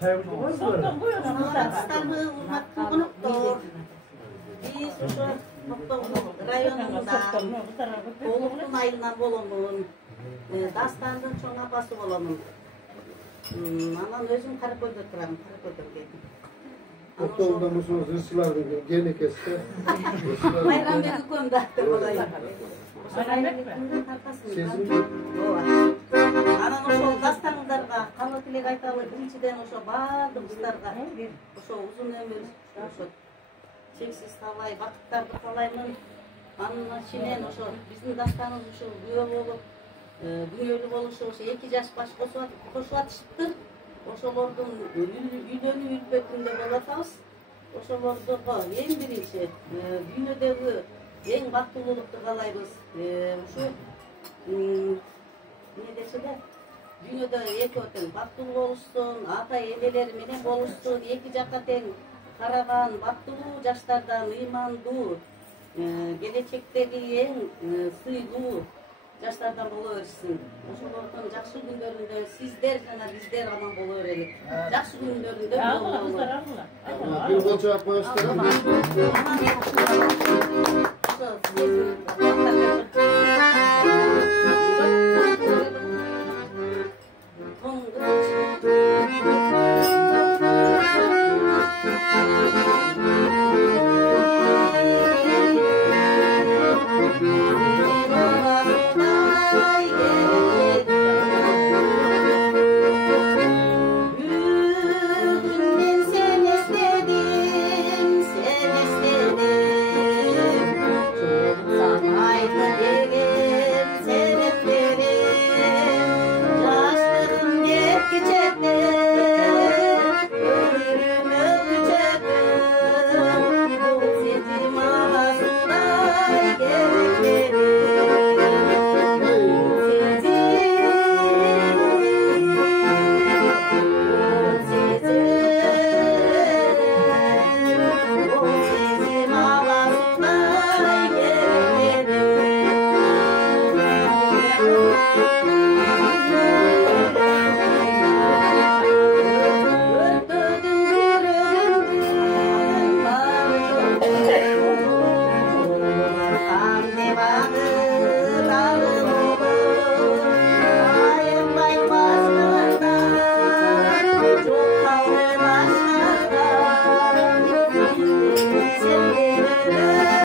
Çay uçmaz mı? Қазақстанды урматтуу конуктор, биз ошо Токтогул районунда Толуктун айылынан боломун, Дастандын чоң апасы боломун. Анан өзүм Каракөлдө турам, Каракөлдөн келдим. Токтогулда мусул ырчылардын генекеси. Байрамбек үкөм да болайын. Анан ошол дастандарга кабыл тилек айталы, биринчиден ошо баардык кыздарга ошо узун өмүр, ошо чексиз талай бакыттарды каалаймын. Анын ичинен ошо биздин дастаныбыз ушул күбө болуп, дүнөлүү болушу ошо 2 жаш баш кошуп атышыптыр. Ошолордун үйлөнүү үлпөтүндө болуп атабыз. Ошолордого эң биринчи дүйнөдөгү эң бактылуулукту каалайбыз. Ушу эмне дешеде, дүйнөдө экөө тең бактылуу болушсун, ата энелери менен болушсун, эки жакка тең караган бактылуу жаштардан ыймандуу, келечектеги эң сыйлуу жаштардан боло берсин. Ошолордун жакшы күндөрүндө сиздер жана биздер аман боло берелик. Жакшы күндөрүндө Bir gol cevap Thank you.